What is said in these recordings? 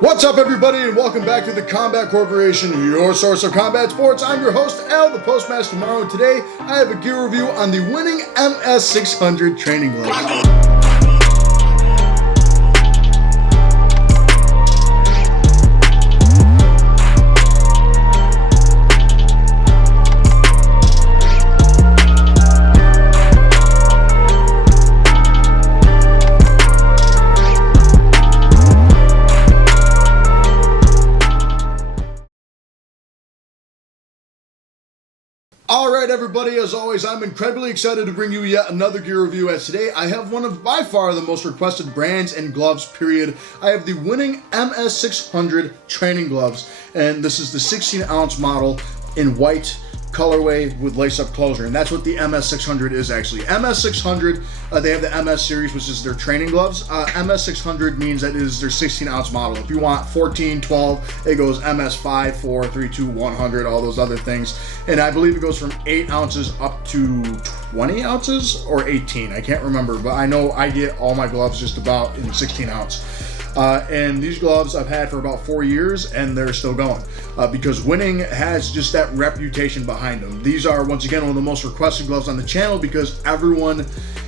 What's up, everybody, and welcome back to the Combat Corporation, your source of combat sports. I'm your host, Al, the Postmaster Tomorrow, and today I have a gear review on the winning MS-600 training gloves. Alright everybody, as always, I'm incredibly excited to bring you yet another gear review, as today I have one of by far the most requested brands and gloves, period. I have the winning MS-600 training gloves, and this is the 16-ounce model in white colorway with lace-up closure, and that's what the MS-600 is actually. MS-600, they have the MS series, which is their training gloves. MS-600 means that it is their 16-ounce model. If you want 14, 12, it goes MS-5, 4, 3, 2, 100, all those other things. And I believe it goes from 8 ounces up to 20 ounces or 18. I can't remember, but I know I get all my gloves just about in 16 ounce. And these gloves I've had for about 4 years, and they're still going because Winning has just that reputation behind them. These are, once again, one of the most requested gloves on the channel because everyone,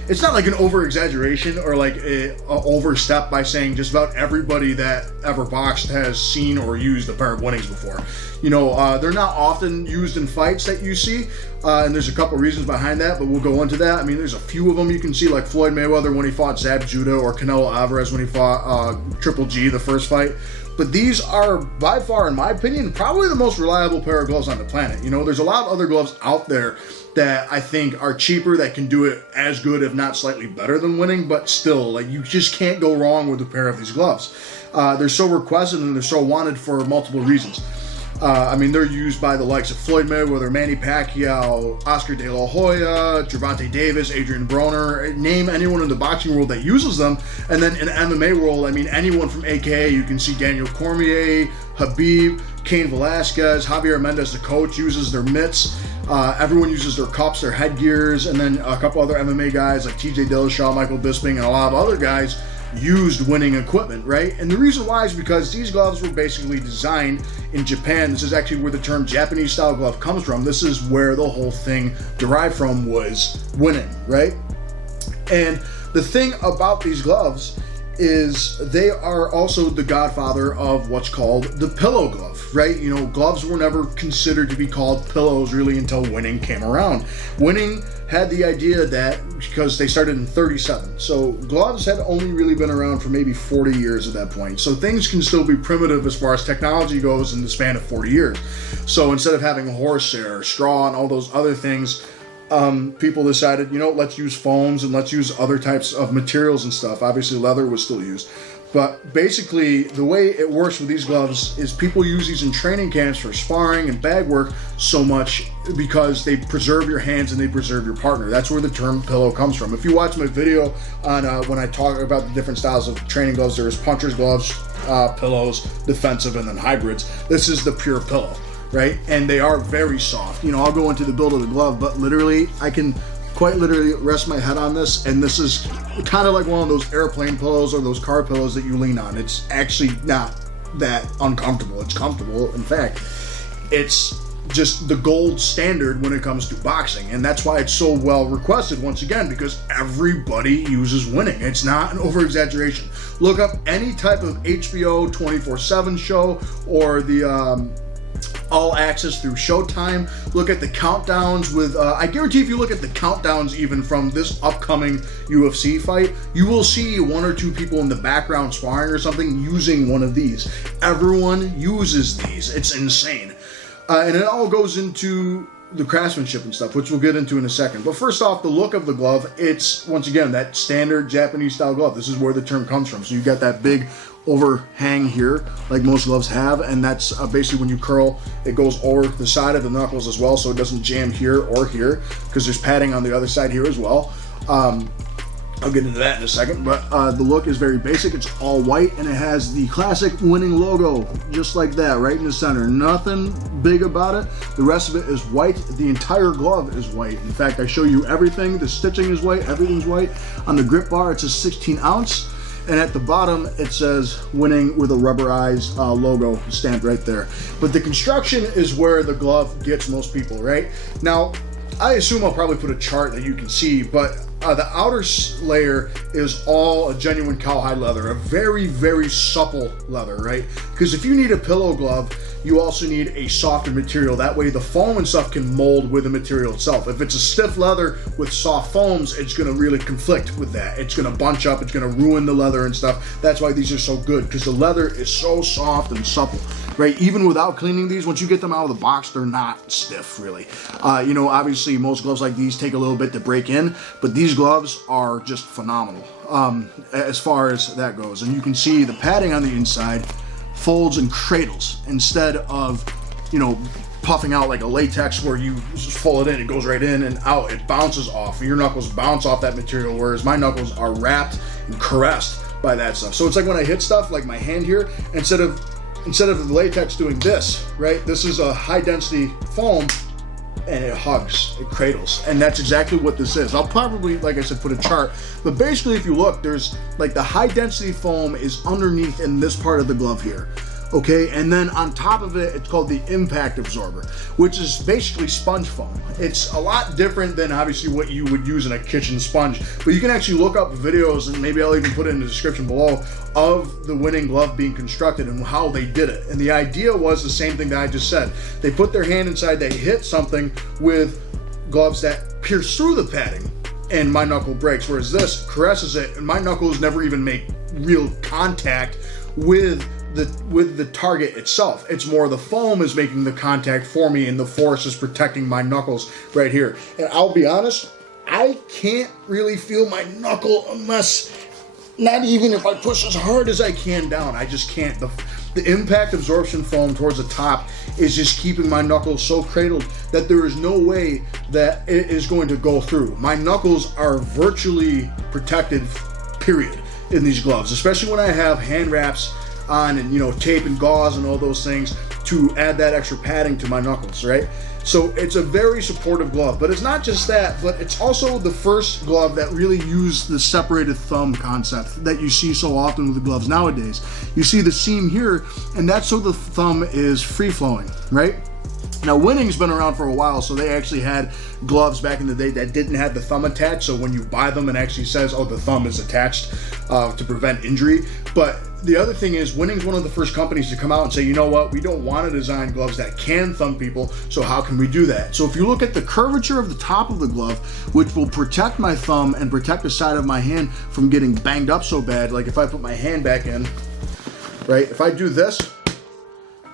it's not like an over-exaggeration or like a overstep by saying just about everybody that ever boxed has seen or used a pair of Winnings before. You know, they're not often used in fights that you see, and there's a couple reasons behind that, but we'll go into that. I mean, there's a few of them you can see, like Floyd Mayweather when he fought Zab Judah, or Canelo Alvarez when he fought Triple G the first fight. But these are, by far, in my opinion, probably the most reliable pair of gloves on the planet. You know, there's a lot of other gloves out there that I think are cheaper that can do it as good, if not slightly better than Winning, but still, like, you just can't go wrong with a pair of these gloves. They're so requested and they're so wanted for multiple reasons. I mean, they're used by the likes of Floyd Mayweather, Manny Pacquiao, Oscar De La Hoya, Gervonta Davis, Adrian Broner. Name anyone in the boxing world that uses them. And then in the MMA world, I mean, anyone from AKA, you can see Daniel Cormier, Khabib, Cain Velasquez, Javier Mendez, the coach, uses their mitts. Everyone uses their cups, their headgears, and then a couple other MMA guys like TJ Dillashaw, Michael Bisping, and a lot of other guys used Winning equipment, right? And the reason why is because these gloves were basically designed in Japan. This is actually where the term Japanese style glove comes from. This is where the whole thing derived from, was Winning, right? And the thing about these gloves is they are also the godfather of what's called the pillow glove, right? You know, gloves were never considered to be called pillows really until Winning came around. Winning had the idea that, because they started in 37, so gloves had only really been around for maybe 40 years at that point. So things can still be primitive as far as technology goes in the span of 40 years. So instead of having horsehair, straw, and all those other things, people decided, you know, let's use foams and let's use other types of materials and stuff. Obviously leather was still used, but basically the way it works with these gloves is people use these in training camps for sparring and bag work so much because they preserve your hands and they preserve your partner. That's where the term pillow comes from. If you watch my video on when I talk about the different styles of training gloves, there's puncher's gloves, pillows, defensive, and then hybrids. This is the pure pillow, right? And they are very soft. You know, I'll go into the build of the glove, but literally I can quite literally rest my head on this, and this is kind of like one of those airplane pillows or those car pillows that you lean on. It's actually not that uncomfortable. It's comfortable. In fact, it's just the gold standard when it comes to boxing, and that's why it's so well requested, once again, because everybody uses Winning. It's not an over-exaggeration. Look up any type of HBO 24/7 show or the All Access through Showtime. Look at the countdowns with, I guarantee if you look at the countdowns even from this upcoming UFC fight, you will see one or two people in the background sparring or something using one of these. Everyone uses these. It's insane. And it all goes into the craftsmanship and stuff, which we'll get into in a second. But first off, the look of the glove, it's, once again, that standard Japanese style glove. This is where the term comes from. So you got that big overhang here, like most gloves have, and that's basically when you curl, it goes over the side of the knuckles as well, so it doesn't jam here or here, because there's padding on the other side here as well. I'll get into that in a second, but the look is very basic. It's all white, and it has the classic Winning logo, just like that, right in the center. Nothing big about it. The rest of it is white. The entire glove is white. In fact, I show you everything. The stitching is white. Everything's white. On the grip bar, it's a 16 ounce. and at the bottom it says winning with a rubberized logo stamped right there. But the construction is where the glove gets most people, right? Now, I assume I'll probably put a chart that you can see, but the outer layer is all a genuine cowhide leather, a very, very supple leather, right? Because if you need a pillow glove, you also need a softer material. That way the foam and stuff can mold with the material itself. If it's a stiff leather with soft foams, it's gonna really conflict with that. It's gonna bunch up, it's gonna ruin the leather and stuff. That's why these are so good, because the leather is so soft and supple, right? Even without cleaning these, once you get them out of the box, they're not stiff, really. You know, obviously most gloves like these take a little bit to break in, but these gloves are just phenomenal as far as that goes. And you can see the padding on the inside folds and cradles instead of, you know, puffing out like a latex where you just fold it in, it goes right in and out, it bounces off. Your knuckles bounce off that material, whereas my knuckles are wrapped and caressed by that stuff. So it's like when I hit stuff like my hand here, instead of the latex doing this, right? This is a high density foam and it hugs, it cradles. And that's exactly what this is. I'll probably, like I said, put a chart, but basically if you look, there's like the high density foam is underneath in this part of the glove here. Okay, and then on top of it, it's called the impact absorber, which is basically sponge foam. It's a lot different than obviously what you would use in a kitchen sponge, but you can actually look up videos, and maybe I'll even put it in the description below, of the winning glove being constructed and how they did it. And the idea was the same thing that I just said. They put their hand inside, they hit something with gloves that pierce through the padding, and my knuckle breaks, whereas this caresses it, and my knuckles never even make real contact with the target itself. It's more the foam is making the contact for me, and the force is protecting my knuckles right here. And I'll be honest, I can't really feel my knuckle unless, not even if I push as hard as I can down. I just can't. The impact absorption foam towards the top is just keeping my knuckles so cradled that there is no way that it is going to go through. My knuckles are virtually protected, period, in these gloves, especially when I have hand wraps on and, you know, tape and gauze and all those things to add that extra padding to my knuckles, right? So it's a very supportive glove, but it's not just that, but it's also the first glove that really used the separated thumb concept that you see so often with the gloves nowadays. You see the seam here, and that's so the thumb is free flowing, right? Now, Winning's been around for a while, so they actually had gloves back in the day that didn't have the thumb attached, so when you buy them, it actually says, oh, the thumb is attached to prevent injury. But the other thing is, Winning's one of the first companies to come out and say, you know what, we don't want to design gloves that can thumb people, so how can we do that? So if you look at the curvature of the top of the glove, which will protect my thumb and protect the side of my hand from getting banged up so bad, like if I put my hand back in, right, if I do this,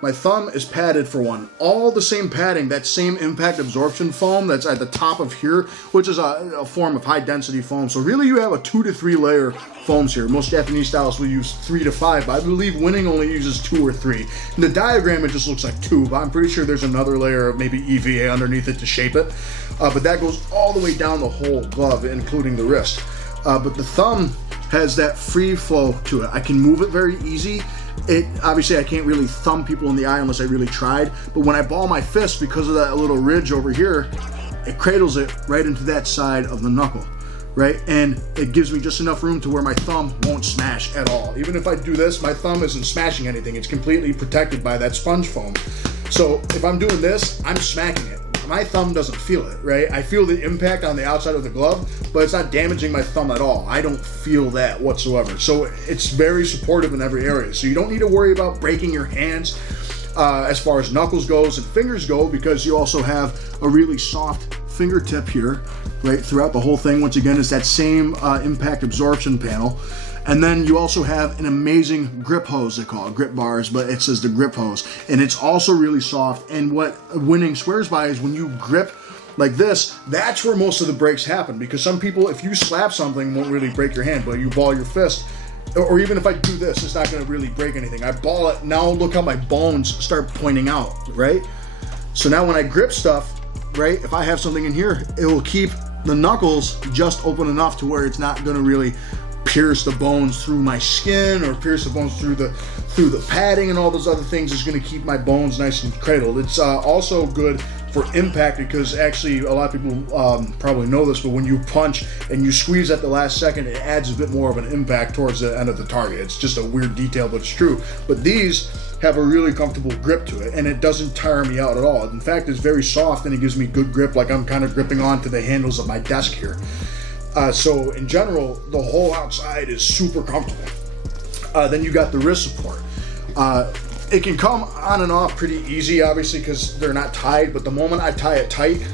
my thumb is padded for one. All the same padding, that same impact absorption foam that's at the top of here, which is a form of high density foam. So really you have a 2 to 3 layer foams here. Most Japanese styles will use 3 to 5, but I believe Winning only uses 2 or 3. In the diagram, it just looks like 2, but I'm pretty sure there's another layer of maybe EVA underneath it to shape it. But that goes all the way down the whole glove, including the wrist. But the thumb has that free flow to it. I can move it very easy. Obviously I can't really thumb people in the eye unless I really tried, but when I ball my fist, because of that little ridge over here, it cradles it right into that side of the knuckle, right? And it gives me just enough room to where my thumb won't smash at all. Even if I do this, my thumb isn't smashing anything. It's completely protected by that sponge foam. So if I'm doing this, I'm smacking it. My thumb doesn't feel it, right? I feel the impact on the outside of the glove, but it's not damaging my thumb at all. I don't feel that whatsoever. So it's very supportive in every area. So you don't need to worry about breaking your hands as far as knuckles goes and fingers go, because you also have a really soft fingertip here, right, throughout the whole thing. Once again, it's that same impact absorption panel. And then you also have an amazing grip hose, they call it, grip bars, but it says the grip hose. And it's also really soft. And what Winning swears by is when you grip like this, that's where most of the breaks happen. Because some people, if you slap something, won't really break your hand, but you ball your fist, or even if I do this, it's not gonna really break anything. I ball it, now look how my bones start pointing out, right? So now when I grip stuff, right, if I have something in here, it will keep the knuckles just open enough to where it's not gonna really pierce the bones through my skin or pierce the bones through the padding and all those other things. Is going to keep my bones nice and cradled. It's also good for impact, because actually a lot of people probably know this, but when you punch and you squeeze at the last second, it adds a bit more of an impact towards the end of the target. It's just a weird detail, but it's true. But these have a really comfortable grip to it, and it doesn't tire me out at all. In fact, it's very soft and it gives me good grip, like I'm kind of gripping onto the handles of my desk here. So in general, the whole outside is super comfortable. Then you got the wrist support. It can come on and off pretty easy, obviously, because they're not tied, but the moment I tie it tight,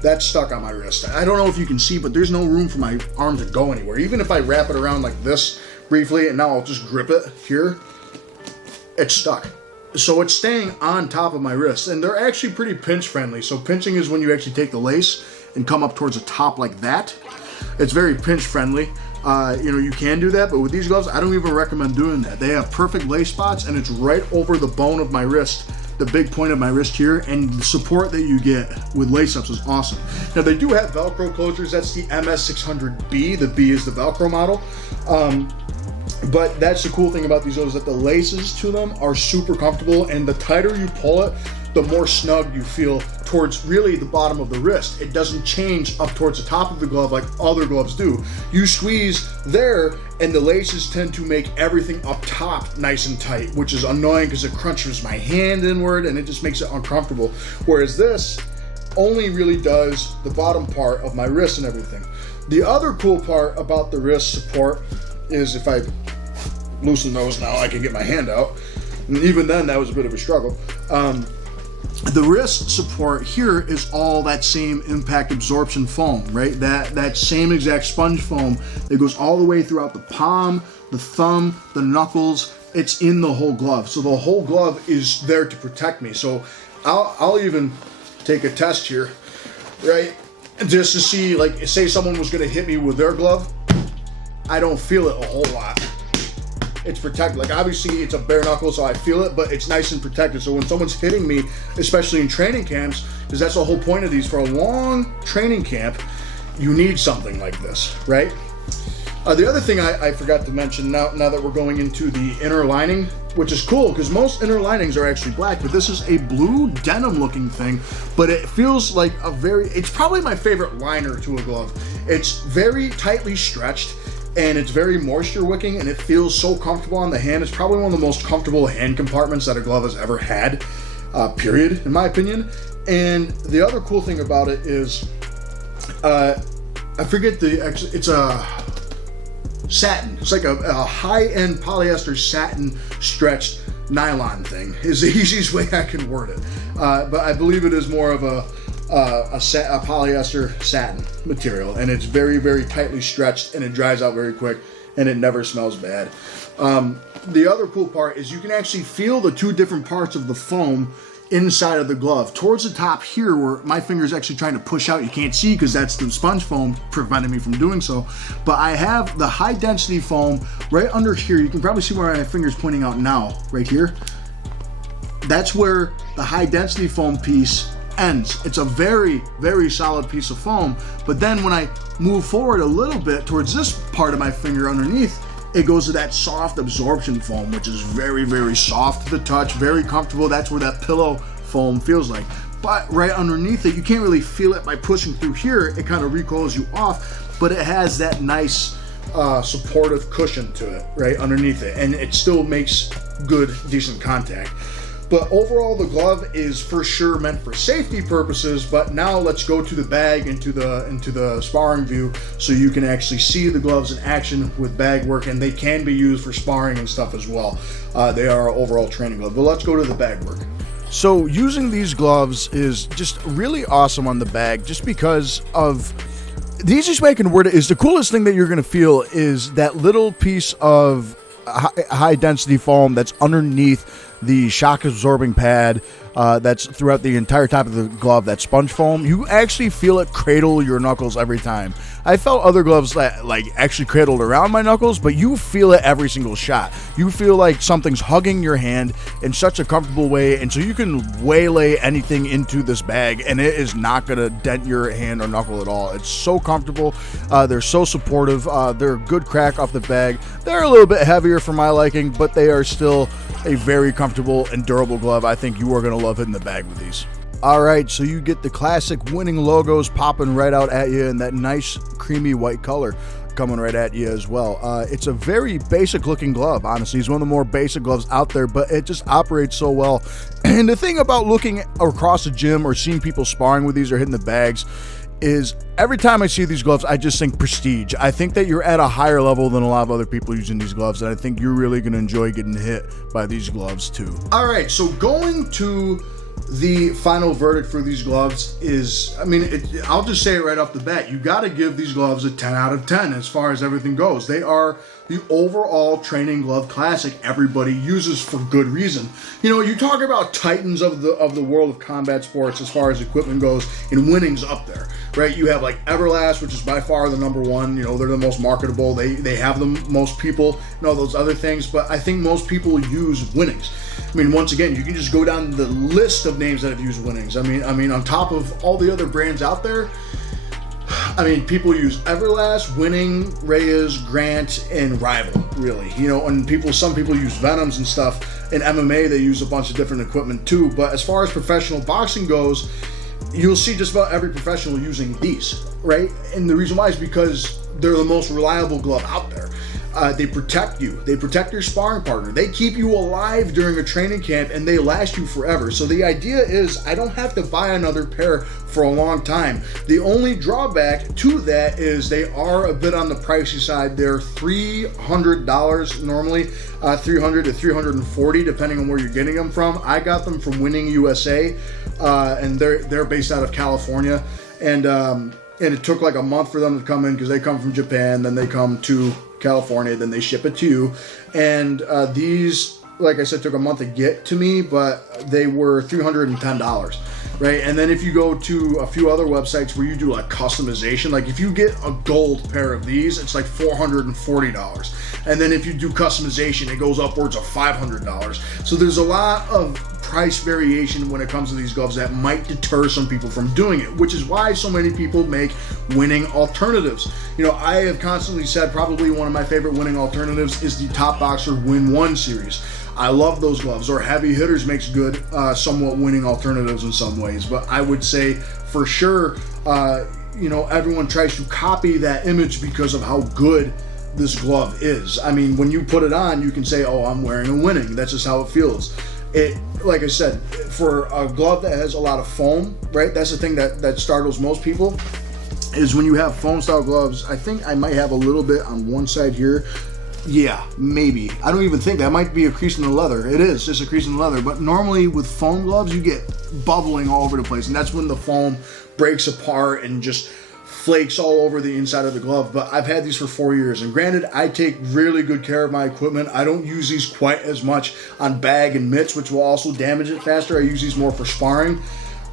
that's stuck on my wrist. I don't know if you can see, but there's no room for my arm to go anywhere. Even if I wrap it around like this briefly, and now I'll just grip it here, it's stuck. So it's staying on top of my wrist, and they're actually pretty pinch friendly. So pinching is when you actually take the lace and come up towards the top like that. It's very pinch friendly. You can do that, but with these gloves, I don't even recommend doing that. They have perfect lace spots, and it's right over the bone of my wrist, the big point of my wrist here, and the support that you get with lace-ups is awesome. Now, they do have Velcro closures. That's the MS-600B. The B is the Velcro model. But that's the cool thing about these gloves, that the laces to them are super comfortable, and the tighter you pull it, the more snug you feel towards really the bottom of the wrist. It doesn't change up towards the top of the glove like other gloves do. You squeeze there, and the laces tend to make everything up top nice and tight, which is annoying because it crunches my hand inward and it just makes it uncomfortable. Whereas this only really does the bottom part of my wrist and everything. The other cool part about the wrist support is if I loosen those now, I can get my hand out. And even then, that was a bit of a struggle. The wrist support here is all that same impact absorption foam, right? That same exact sponge foam that goes all the way throughout the palm, the thumb, the knuckles. It's in the whole glove. So the whole glove is there to protect me. So I'll even take a test here, right? Just to see, like, say someone was gonna hit me with their glove, I don't feel it a whole lot. It's protected. Like, obviously it's a bare knuckle, so I feel it, but it's nice and protected. So when someone's hitting me, especially in training camps, because that's the whole point of these, for a long training camp, you need something like this, right? The other thing I forgot to mention, now that we're going into the inner lining, which is cool because most inner linings are actually black, but this is a blue denim looking thing, but it feels like it's probably my favorite liner to a glove. It's very tightly stretched, and it's very moisture wicking, and it feels so comfortable on the hand. It's probably one of the most comfortable hand compartments that a glove has ever had, period, in my opinion. And the other cool thing about it is, I forget it's a satin. It's like a high-end polyester satin stretched nylon thing is the easiest way I can word it. But I believe it is more of a polyester satin material, and it's very, very tightly stretched, and it dries out very quick, and it never smells bad. The other cool part is you can actually feel the two different parts of the foam inside of the glove. Towards the top here, where my finger is actually trying to push out, you can't see because that's the sponge foam preventing me from doing so, but I have the high density foam right under here. You can probably see where my finger's pointing out now, right here. That's where the high density foam piece ends. It's a very, very solid piece of foam, but then when I move forward a little bit towards this part of my finger underneath, it goes to that soft absorption foam, which is very, very soft to the touch, very comfortable. That's where that pillow foam feels like. But right underneath it, you can't really feel it by pushing through here. It kind of recoils you off, but it has that nice supportive cushion to it right underneath it, and it still makes good, decent contact. But overall, the glove is for sure meant for safety purposes. But now let's go to the bag, into the sparring view, so you can actually see the gloves in action with bag work, and they can be used for sparring and stuff as well. They are an overall training glove. But let's go to the bag work. So using these gloves is just really awesome on the bag, just because of the easiest way I can word it is the coolest thing that you're going to feel is that little piece of high density foam that's underneath the shock absorbing pad that's throughout the entire top of the glove, that sponge foam. You actually feel it cradle your knuckles every time. I felt other gloves that actually cradled around my knuckles, but you feel it every single shot. You feel like something's hugging your hand in such a comfortable way, and so you can waylay anything into this bag and it is not going to dent your hand or knuckle at all. It's so comfortable. They're so supportive. They're a good crack off the bag. They're a little bit heavier for my liking, but they are still a very comfortable and durable glove. I think you are going to love it in the bag with these. All right, so you get the classic winning logos popping right out at you in that nice creamy white color coming right at you as well. It's a very basic looking glove, honestly. It's one of the more basic gloves out there, but it just operates so well. And the thing about looking across a gym or seeing people sparring with these or hitting the bags is every time I see these gloves, I just think prestige. I think that you're at a higher level than a lot of other people using these gloves, and I think you're really going to enjoy getting hit by these gloves too. All right, so going to the final verdict for these gloves is, I'll just say it right off the bat. You got to give these gloves a 10 out of 10 as far as everything goes. They are the overall training glove classic everybody uses for good reason. You know, you talk about titans of the world of combat sports as far as equipment goes, and winning's up there, right? You have like Everlast, which is by far the number one. You know, they're the most marketable. They have the most people, and all those other things. But I think most people use winnings. I mean, once again, you can just go down the list of names that have used winnings. I mean, on top of all the other brands out there, I mean, people use Everlast, Winning, Reyes, Grant, and Rival, really. You know, and some people use Venoms and stuff. In MMA, they use a bunch of different equipment too. But as far as professional boxing goes, you'll see just about every professional using these, right? And the reason why is because they're the most reliable glove out there. They protect you. They protect your sparring partner. They keep you alive during a training camp, and they last you forever. So the idea is I don't have to buy another pair for a long time. The only drawback to that is they are a bit on the pricey side. They're $300 normally, $300 to $340 depending on where you're getting them from. I got them from Winning USA, and they're based out of California, and it took like a month for them to come in because they come from Japan, then they come to California, then they ship it to you. And these, like I said, took a month to get to me, but they were $310, right? And then if you go to a few other websites where you do like customization, like if you get a gold pair of these, it's like $440. And then if you do customization, it goes upwards of $500. So there's a lot of price variation when it comes to these gloves that might deter some people from doing it, which is why so many people make winning alternatives. You know, I have constantly said probably one of my favorite winning alternatives is the Top Boxer Win 1 series. I love those gloves. Or Heavy Hitters makes good, somewhat winning alternatives in some ways. But I would say for sure, you know, everyone tries to copy that image because of how good this glove is. I mean, when you put it on, you can say, oh, I'm wearing a winning. That's just how it feels. It, like I said, for a glove that has a lot of foam, right? That's the thing that startles most people, is when you have foam style gloves. I think I might have a little bit on one side here. Yeah, maybe. I don't even think that might be a crease in the leather. It is just a crease in the leather. But normally with foam gloves, you get bubbling all over the place, and that's when the foam breaks apart and just flakes all over the inside of the glove. But I've had these for 4 years, and granted, I take really good care of my equipment. I don't use these quite as much on bag and mitts, which will also damage it faster. I use these more for sparring.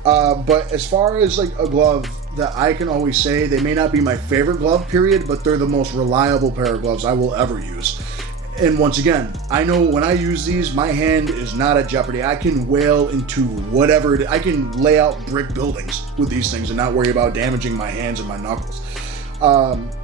But as far as like a glove that I can always say, they may not be my favorite glove, period, but they're the most reliable pair of gloves I will ever use. And once again, I know when I use these, my hand is not at jeopardy. I can wail into whatever it is. I can lay out brick buildings with these things and not worry about damaging my hands and my knuckles.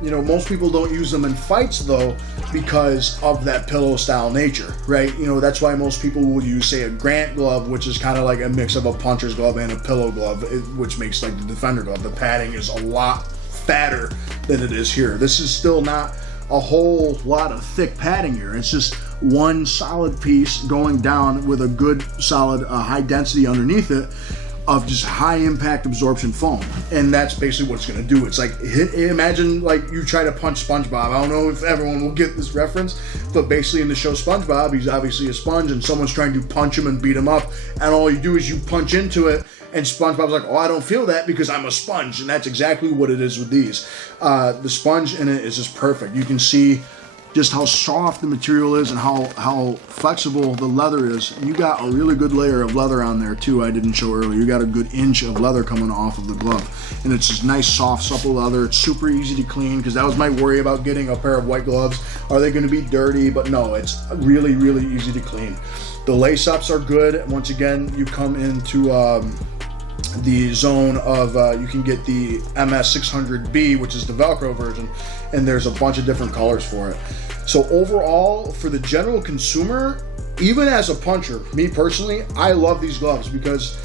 You know, most people don't use them in fights though because of that pillow style nature, right? You know, that's why most people will use, say, a Grant glove, which is kind of like a mix of a puncher's glove and a pillow glove, which makes like the defender glove. The padding is a lot fatter than it is here. This is still not a whole lot of thick padding here. It's just one solid piece going down with a good solid high density underneath it of just high impact absorption foam, and that's basically what it's going to do. It's like, imagine like you try to punch SpongeBob. I don't know if everyone will get this reference, but basically in the show SpongeBob, he's obviously a sponge and someone's trying to punch him and beat him up, and all you do is you punch into it, and SpongeBob's like, oh, I don't feel that because I'm a sponge. And that's exactly what it is with these. The sponge in it is just perfect. You can see just how soft the material is and how flexible the leather is. And you got a really good layer of leather on there too. I didn't show earlier. You got a good inch of leather coming off of the glove. And it's just nice, soft, supple leather. It's super easy to clean, because that was my worry about getting a pair of white gloves. Are they going to be dirty? But no, it's really, really easy to clean. The lace-ups are good. Once again, you come into the zone of, you can get the MS-600B, which is the Velcro version, and there's a bunch of different colors for it. So overall, for the general consumer, even as a puncher, me personally, I love these gloves because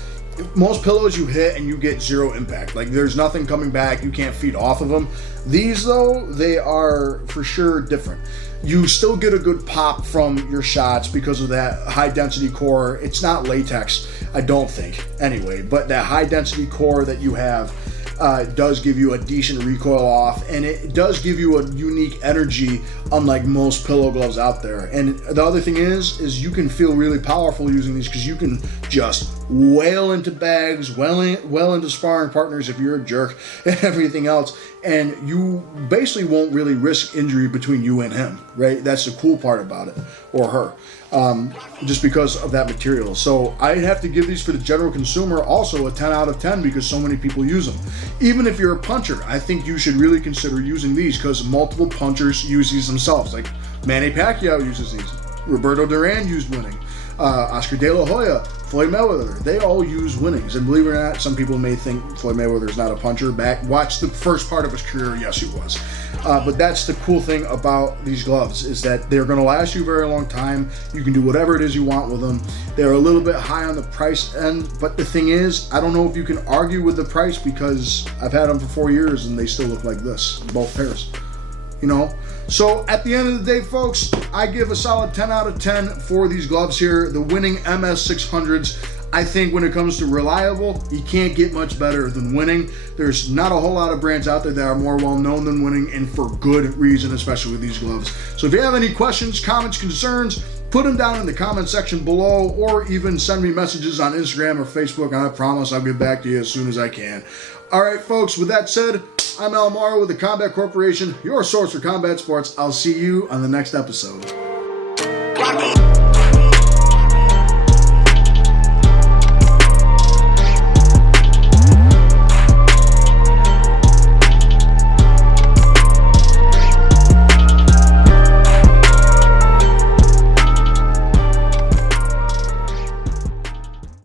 most pillows you hit and you get zero impact. Like there's nothing coming back. You can't feed off of them. These though, they are for sure different. You still get a good pop from your shots because of that high density core. It's not latex, I don't think, anyway, but that high density core that you have does give you a decent recoil off, and it does give you a unique energy unlike most pillow gloves out there. And the other thing is you can feel really powerful using these because you can just wail into bags, well into sparring partners if you're a jerk and everything else, and you basically won't really risk injury between you and him, right? That's the cool part about it, or her, just because of that material. So I'd have to give these for the general consumer also a 10 out of 10 because so many people use them. Even if you're a puncher, I think you should really consider using these because multiple punchers use these themselves. Like Manny Pacquiao uses these. Roberto Duran used winning. Oscar De La Hoya, Floyd Mayweather, they all use winnings. And believe it or not, some people may think Floyd Mayweather's not a puncher. Watch the first part of his career, yes he was. But that's the cool thing about these gloves is that they're going to last you a very long time. You can do whatever it is you want with them. They're a little bit high on the price end, but the thing is, I don't know if you can argue with the price because I've had them for 4 years and they still look like this, both pairs. You know, so at the end of the day, folks, I give a solid 10 out of 10 for these gloves here, the winning MS-600s. I think when it comes to reliable, you can't get much better than winning. There's not a whole lot of brands out there that are more well known than winning, and for good reason, especially with these gloves. So if you have any questions, comments, concerns, put them down in the comment section below, or even send me messages on Instagram or Facebook, and I promise I'll get back to you as soon as I can. All right, folks, with that said, I'm Al Morrow with the Combat Corporation, your source for combat sports. I'll see you on the next episode.